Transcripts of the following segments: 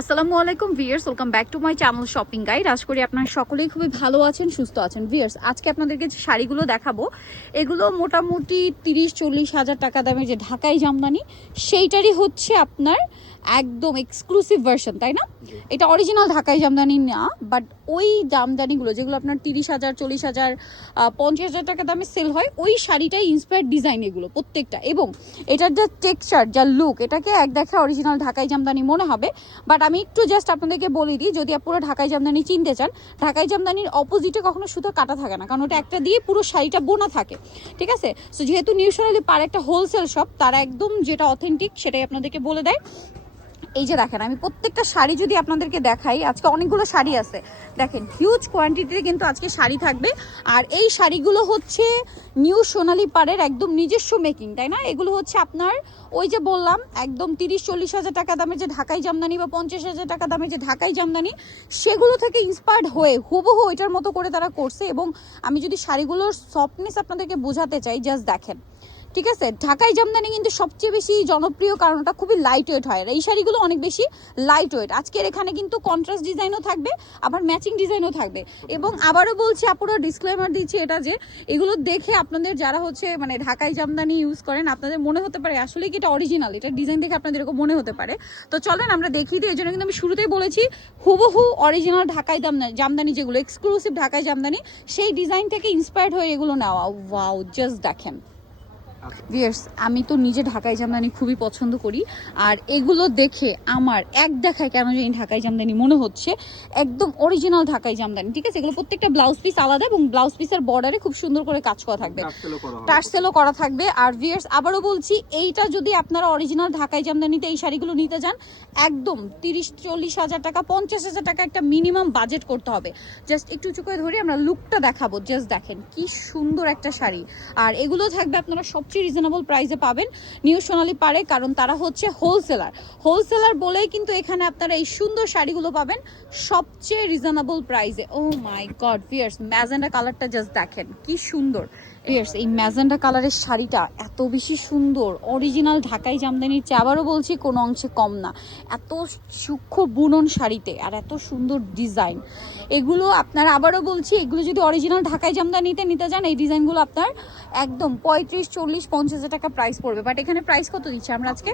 আসসালামু আলাইকুম viewers, welcome back to my channel shopping guide. আশা করি আপনারা সকলেই খুবই ভালো আছেন, সুস্থ আছেন। ভিউয়ার্স, আজকে আপনাদেরকে যে শাড়িগুলো দেখাবো এগুলো মোটামুটি 30-40 হাজার টাকা দামের যে ঢাকাই জামদানি সেইটারই হচ্ছে আপনার একদম এক্সক্লুসিভ ভার্সন, তাই না? এটা অরিজিনাল ঢাকাই জামদানি না, বাট ওই জামদানিগুলো যেগুলো আপনার 30,000, 40,000, 50,000 টাকা দামে সেল হয়, ওই শাড়িটাই ইন্সপায়ার্ড ডিজাইন এগুলো প্রত্যেকটা। এবং এটার যা টেক্সচার, যা লুক, এটাকে এক দেখে অরিজিনাল ঢাকাই জামদানি মনে হবে। বাট আমি একটু জাস্ট আপনাদেরকে বলে দিই, যদি পুরো ঢাকাই জামদানি চিনতে চান, ঢাকাই জামদানির অপোজিটে কখনো সুতো কাটা থাকে না, কারণ ওটা একটা দিয়ে পুরো শাড়িটা বোনা থাকে, ঠিক আছে? সো যেহেতু নিউ সোনালী পার একটা হোলসেল শপ, তারা একদম যেটা অথেন্টিক সেটাই আপনাদেরকে বলে দেয়। এই যে দেখেন, আমি প্রত্যেকটা শাড়ি যদি আপনাদেরকে দেখাই, আজকে অনেকগুলো শাড়ি আছে, দেখেন হিউজ কোয়ান্টিটিতে কিন্তু আজকে শাড়ি থাকবে। আর এই শাড়িগুলো হচ্ছে নিউ সোনালী পাড়ের একদম নিজস্ব মেকিং, তাই না? এগুলো হচ্ছে আপনার ওই যে বললাম একদম 30-40 হাজার টাকা দামের যে ঢাকাই জামদানি বা 50,000 টাকা দামের যে ঢাকাই জামদানি, সেগুলো থেকে ইন্সপায়ার্ড হয়ে হুবহু এটার মতো করে তারা করছে। এবং আমি যদি শাড়িগুলোর সফটনেস আপনাদেরকে বোঝাতে চাই, জাস্ট দেখেন, ঠিক আছে? ঢাকাই জামদানি কিন্তু সবচেয়ে বেশি জনপ্রিয় কারণ ওটা খুবই লাইট ওয়েট হয়, আর এই শাড়িগুলো অনেক বেশি লাইট ওয়েট। আজকের এখানে কিন্তু কন্ট্রাস্ট ডিজাইনও থাকবে, আবার ম্যাচিং ডিজাইনও থাকবে। এবং আবারও বলছি, আপুরা ডিসক্লেমার দিচ্ছি এটা, যে এগুলো দেখে আপনাদের যারা হচ্ছে মানে ঢাকাই জামদানি ইউজ করেন, আপনাদের মনে হতে পারে আসলে কি এটা অরিজিনাল, এটা ডিজাইন দেখে আপনাদের এরকম মনে হতে পারে। তো চলেন আমরা দেখিয়ে দিই। এই জন্য কিন্তু আমি শুরুতেই বলেছি হুবহু অরিজিনাল ঢাকাই জামদানি যেগুলো এক্সক্লুসিভ ঢাকাই জামদানি, সেই ডিজাইন থেকে ইন্সপায়ার্ড হয়ে এগুলো নেওয়া। ওয়াও, জাস্ট দেখেন ভিউয়ার্স, আমি তো নিজে ঢাকাই জামদানি খুবই পছন্দ করি, আর এগুলো দেখে আমার এক দেখায় কেন জানি ঢাকাই জামদানি মনে হচ্ছে একদম অরিজিনাল ঢাকাই জামদানি, ঠিক আছে? এগুলো প্রত্যেকটা ব্লাউজ পিস আলাদা, এবং ব্লাউজ পিসের বর্ডারে খুব সুন্দর করে কাজ করা থাকবে, টার্সেলও করা থাকবে। আর ভিউয়ার্স, আবারও বলছি, এইটা যদি আপনারা অরিজিনাল ঢাকাই জামদানিতে এই শাড়িগুলো নিতে যান, একদম 30-40 হাজার টাকা, 50,000 টাকা একটা মিনিমাম বাজেট করতে হবে। জাস্ট একটু উঁচু করে ধরি, আমরা লুকটা দেখাবো। জাস্ট দেখেন কি সুন্দর একটা শাড়ি। আর এগুলো থাকবে আপনারা সবচেয়ে রিজনেবল প্রাইসে পাবেন নিউ সোনালী পারে, কারণ তারা হচ্ছে হোলসেলার বলেই কিন্তু এখানে আপনারা এই সুন্দর শাড়িগুলো পাবেন সবচেয়ে রিজনেবল প্রাইসে। ও মাই গড ভিউয়ার্স, ম্যাজেন্ডা কালারটা জাস্ট দেখেন কি সুন্দর। ভিউয়ার্স, এই ম্যাজেন্ডা কালারের শাড়িটা এত বেশি সুন্দর, অরিজিনাল ঢাকাই জামদানির চেয়ে আবারও বলছি কোনো অংশে কম না। এত সূক্ষ্ম বুনন শাড়িতে আর এত সুন্দর ডিজাইন, এগুলো আপনারা, আবারও বলছি, এগুলো যদি অরিজিনাল ঢাকাই জামদানিতে নিতে যান, এই ডিজাইনগুলো আপনার একদম 35-40-50,000 টাকা প্রাইস পড়বে। বাট এখানে প্রাইস কত দিচ্ছি আমরা আজকে?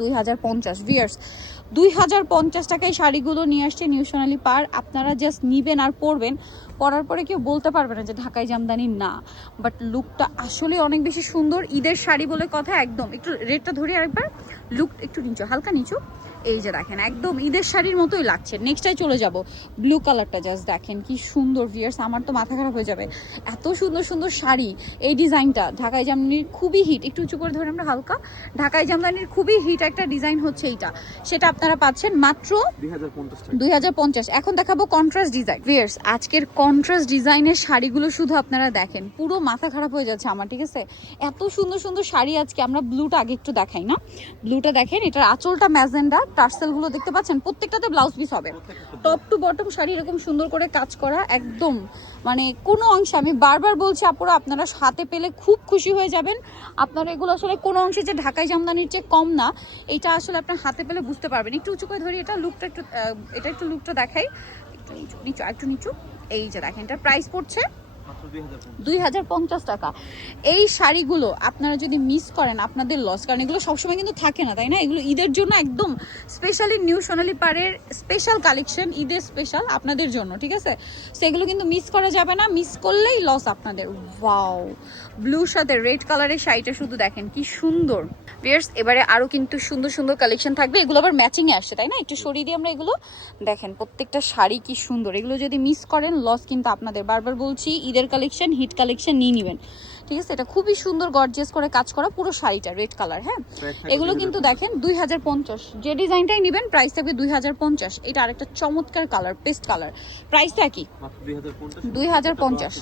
2050। ভিউয়ার্স, 2050 টাকায় শাড়িগুলো নিয়ে আসছে নিউ সোনালী পার। আপনারা জাস্ট নিবেন আর পরবেন, পরার পরে কেউ বলতে পারবে না যে ঢাকাই জামদানি না। বাট লুকটা আসলে অনেক বেশি সুন্দর, ঈদের শাড়ি বলে কথা। একদম একটু রেটটা ধরি আরেকবার, লুক একটু নিচু, হালকা নিচু। এই যে দেখেন, একদম ঈদের শাড়ির মতোই লাগছে। নেক্সটাই চলে যাব, ব্লু কালারটা জাস্ট দেখেন কি সুন্দর। ভিউয়ার্স, আমার তো মাথা খারাপ হয়ে যাবে, এত সুন্দর সুন্দর শাড়ি। এই ডিজাইনটা ঢাকাই জামদানির খুবই হিট, একটু উঁচু করে ধরে আমরা হালকা, ঢাকাই জামদানির খুবই হিট একটা ডিজাইন হচ্ছে এইটা। সেটা আপনারা পাচ্ছেন মাত্র 2050। এখন দেখাবো কন্ট্রাস্ট ডিজাইন। ভিউয়ার্স, আজকের কন্ট্রাস্ট ডিজাইনের শাড়িগুলো শুধু আপনারা দেখেন, পুরো মাথা খারাপ হয়ে যাচ্ছে আমার, ঠিক আছে? এত সুন্দর সুন্দর শাড়ি আজকে। আমরা ব্লুটা আগে একটু দেখাই না, ব্লুটা দেখেন, এটার আঁচলটা ম্যাজেন্ডা, টার্সেলগুলো দেখতে পাচ্ছেন, প্রত্যেকটাতে ব্লাউজ পিস হবে, টপ টু বটম শাড়ি এরকম সুন্দর করে কাজ করা। একদম মানে কোনো অংশে, আমি বারবার বলছি আপুরা, আপনারা হাতে পেলে খুব খুশি হয়ে যাবেন। আপনারা এগুলো আসলে কোনো অংশে যে ঢাকাই জামদানির চেয়ে কম না, এটা আসলে আপনার হাতে পেলে বুঝতে পারবেন। একটু উঁচু করে ধরি, এটা লুকটা একটু, এটা একটু লুকটা দেখাই, একটু নিচু নিচু, একটু নিচু। এই যে দেখেন, এটার প্রাইস পড়ছে 2050 টাকা। এই শাড়িগুলো আপনারা যদি মিস করেন আপনাদের লস, কারণ এগুলো সবসময় কিন্তু থাকে না, তাই না? এগুলো ঈদের জন্য একদম স্পেশালি নিউ সোনালী পাড়ের স্পেশাল কালেকশন, ঈদের স্পেশাল আপনাদের জন্য, ঠিক আছে? সেগুলো কিন্তু মিস করা যাবে না, মিস করলেই লস আপনাদের। ওয়াও, ব্লুর সাথে রেড কালারের শাড়িটা শুধু দেখেন কি সুন্দর। ভিউয়ার্স, এবারে আরো কিন্তু সুন্দর সুন্দর কালেকশন থাকবে, এগুলো আবার ম্যাচিং এ আসছে, তাই না? একটু সরিয়ে দিই আমরা এগুলো, দেখেন প্রত্যেকটা শাড়ি কি সুন্দর। এগুলো যদি মিস করেন লস কিন্তু আপনাদের। বারবার বলছি, ঈদের কালেকশন, হিট কালেকশন নিয়ে নেবেন, ঠিক আছে? এটা খুবই সুন্দর গর্জিয়াস করে কাজ করা পুরো শাড়িটা, রেড কালার। হ্যাঁ, এগুলো কিন্তু দেখেন 2050, যে ডিজাইনটাই নেবেন প্রাইস থাকবে 2050। এটা আরেকটা চমৎকার কালার, পেস্ট কালার, প্রাইসটা কি? 2050।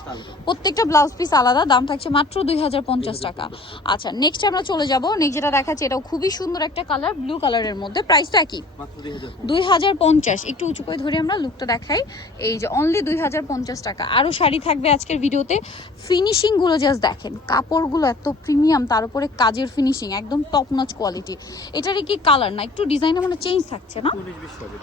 প্রত্যেকটা ব্লাউজ পিস আলাদা, দাম থাকছে মাত্র 2050 টাকা। আচ্ছা, নেক্সট আমরা চলে যাব, নেক্সট যেটা দেখাচ্ছি, এটাও খুবই সুন্দর একটা কালার, ব্লু কালারের মধ্যে, প্রাইসটা কি? 2050। একটু উঁচু করে ধরে আমরা লুকটা দেখাই। এই যে অনলি 2050 টাকা। আরো শাড়ি থাকবে আজকের ভিডিওতে, ফিনিশিং গুলো জাস্ট দেখেন। দেখেন কাপড়গুলো এত প্রিমিয়াম, তার উপরে কাজের ফিনিশিং একদম টপ নচ কোয়ালিটি। এটারই কি কালার না একটু ডিজাইনে মানে চেঞ্জ থাকছে না,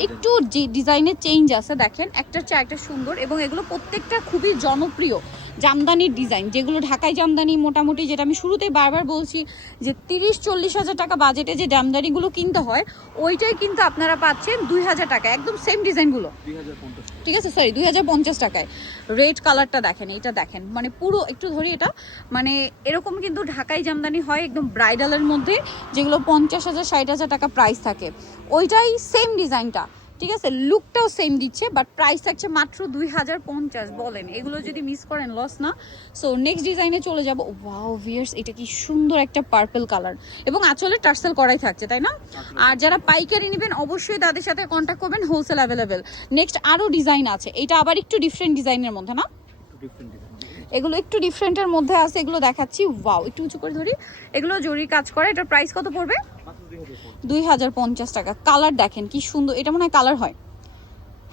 একটু ডিজাইনের চেঞ্জ আছে। দেখেন একটার চেয়ে একটা সুন্দর, এবং এগুলো প্রত্যেকটা খুবই জনপ্রিয় জামদানির ডিজাইন, যেগুলো ঢাকাই জামদানি মোটামুটি, যেটা আমি শুরুতেই বারবার বলছি যে 30-40 হাজার টাকা বাজেটে যে জামদানিগুলো কিনতে হয় ওইটাই কিন্তু আপনারা পাচ্ছেন 2000 টাকা, একদম সেম ডিজাইনগুলো, ঠিক আছে সরি 2050 টাকায়। রেড কালারটা দেখেন, এটা দেখেন মানে পুরো একটু ধরি এটা, মানে এরকম কিন্তু ঢাকাই জামদানি হয় একদম ব্রাইডালের মধ্যে, যেগুলো 50,000-60,000 টাকা প্রাইস থাকে, ওইটাই সেম ডিজাইনটা, ঠিক আছে লুকটাও সেম দিচ্ছে, বাট প্রাইস থাকছে মাত্র 2050। বলেন এগুলো যদি মিস করেন লস না? সো নেক্সট ডিজাইনে চলে যাব। ওয়াও ভিয়ার্স, এটা কি সুন্দর একটা পার্পল কালার, এবং আঁচলে টার্সেল করাই থাকছে তাই না? আর যারা পাইকারি নেবেন অবশ্যই তাদের সাথে কন্ট্যাক্ট করবেন, হোলসেল অ্যাভেলেবেল। নেক্সট আরও ডিজাইন আছে, এটা আবার একটু ডিফারেন্ট ডিজাইনের মধ্যে না, এগুলো একটু ডিফারেন্টের মধ্যে আছে, এগুলো দেখাচ্ছি। ওয়াও একটু উঁচু করে ধরি, এগুলো জরির কাজ করে, এটার প্রাইস কত পড়বে? 2050 টাকা। কালার দেখেন কি সুন্দর, এটা মনে হয় কালার হয়,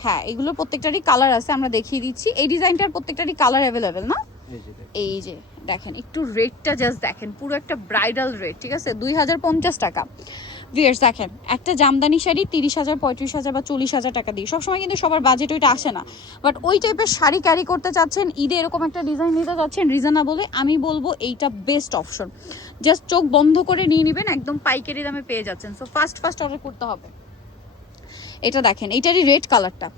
হ্যাঁ এগুলো প্রত্যেকটারই কালার আছে, আমরা দেখিয়ে দিচ্ছি। এই ডিজাইনটার প্রত্যেকটারই কালার অ্যাভেলেবেল না? এই যে দেখেন একটু রেটটা জাস্ট দেখেন, পুরো একটা ব্রাইডাল রেট, ঠিক আছে 2050 টাকা। ভিয়ার্স দেখেন একটা জামদানি শাড়ি 30,000, 35,000 বা 40,000 টাকা দিয়ে, সবসময় কিন্তু সবার বাজেট ওইটা আসে না, বাট ওই টাইপের শাড়ি ক্যারি করতে চাচ্ছেন, ঈদে এরকম একটা ডিজাইন নিতে চাচ্ছেন রিজনেবলে, আমি বলবো এইটা বেস্ট অপশন। জাস্ট চোখ বন্ধ করে নিয়ে নেবেন, একদম পাইকারি দামে পেয়ে যাচ্ছেন। সো ফার্স্ট অর্ডার করতে হবে। এটা দেখেন এটারই রেড কালারটা,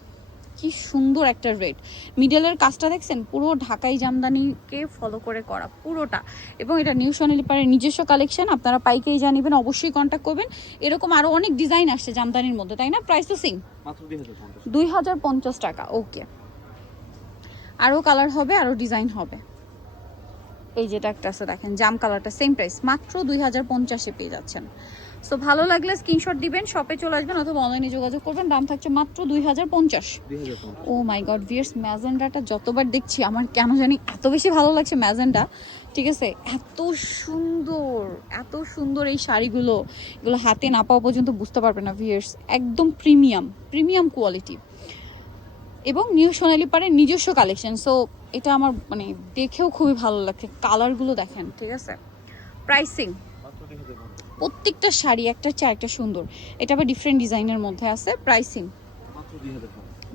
কি সুন্দর একটা রেড, মিডলের কাজটা দেখছেন পুরো ঢাকাই জামদানিকে ফলো করে করা পুরোটা, এবং এটা নিউ সোনালী পাড়ের নিজস্ব কালেকশন, আপনারা পাইকারি জানিবেন অবশ্যই কন্ট্যাক্ট করবেন। এরকম আরো অনেক ডিজাইন আসছে জামদানির মধ্যে তাই না? প্রাইস তো সেম 2050 টাকা। ওকে, আরো কালার হবে, আরো ডিজাইন হবে। এই যেটা একটা আছে দেখেন জাম কালারটা, সেম প্রাইস মাত্র 2050-এ পেয়ে যাচ্ছেন। সো ভালো লাগলে স্ক্রিনশট দিবেন, শপে চলে আসবেন অথবা অনলাইনে যোগাযোগ করবেন, দাম থাকছে মাত্র 2050। ও মাই গড ভিয়ার্স, ম্যাজেন্ডাটা যতবার দেখছি আমার কেন জানি এত বেশি ভালো লাগছে ম্যাজেন্ডা, ঠিক আছে এত সুন্দর, এত সুন্দর এই শাড়িগুলো, এগুলো হাতে না পাওয়া পর্যন্ত বুঝতে পারবে না ভিয়ার্স, একদম প্রিমিয়াম কোয়ালিটি, এবং নিউ সোনালী পাড়ের নিজস্ব কালেকশন। সো এটা আমার মানে দেখেও খুবই ভালো লাগছে, কালারগুলো দেখেন, ঠিক আছে। প্রাইসিং প্রত্যেকটা শাড়ি একটার চেয়ে একটা সুন্দর, এটা আবার ডিফারেন্ট ডিজাইনের মধ্যে আছে। প্রাইসিং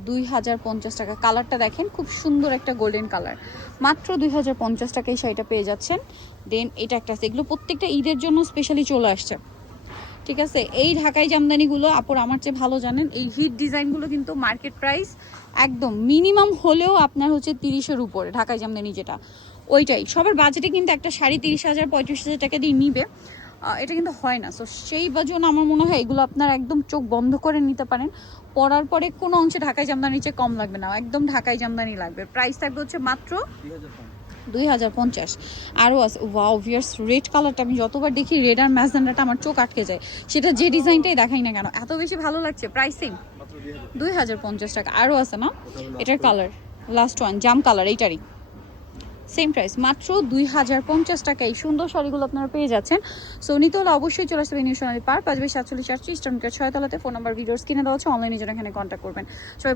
2050 টাকা। কালারটা দেখেন খুব সুন্দর একটা গোল্ডেন কালার, মাত্র 2050 টাকায় শাড়িটা পেয়ে যাচ্ছেন। দেন এটা একটা আছে, এগুলো প্রত্যেকটা ঈদের জন্য স্পেশালি চলে আসছে, ঠিক আছে। এই ঢাকাই জামদানিগুলো আপুর আমার চেয়ে ভালো জানেন, এই হিট ডিজাইনগুলো কিন্তু মার্কেট প্রাইস একদম মিনিমাম হলেও আপনার হচ্ছে 30-এর উপরে, ঢাকাই জামদানি যেটা ওইটাই সবার বাজেটে কিন্তু একটা শাড়ি 30,000, 35,000 টাকা দিয়ে নিবে, এটা কিন্তু হয় না। সো সেই জন্য আমার মনে হয় এগুলো আপনার একদম চোখ বন্ধ করে নিতে পারেন, পরার পরে কোনো অংশে ঢাকাই জামদানির চেয়ে কম লাগবে না, একদম ঢাকাই জামদানি লাগবে। প্রাইস থাকবে হচ্ছে মাত্র 2050। আরও আছে ওয়াও ভিয়ার্স, রেড কালারটা আমি যতবার দেখি রেড আর ম্যাজেন্ডাটা আমার চোখ আটকে যায়, সেটা যে ডিজাইনটাই দেখাই না কেন এত বেশি ভালো লাগছে। প্রাইসিং 2050 টাকা। আরও আছে না, এটার কালার লাস্ট ওয়ান জাম কালার, এইটারই সেম প্রাইস মাত্র 2050 টাকা। এই সুন্দর শাড়িগুলো আপনারা পেয়ে যাচ্ছেন। সো নিতে হলে অবশ্যই চলে আসবে নিউ সোনালী পার্ক, 5/47 ইস্টার্ন 6 তলাতে। ফোন নাম্বার ভিডিওস কিনে দেওয়া হচ্ছে, অনলাইনে জন্য এখানে কন্ট্যাক্ট করবেন। সবাই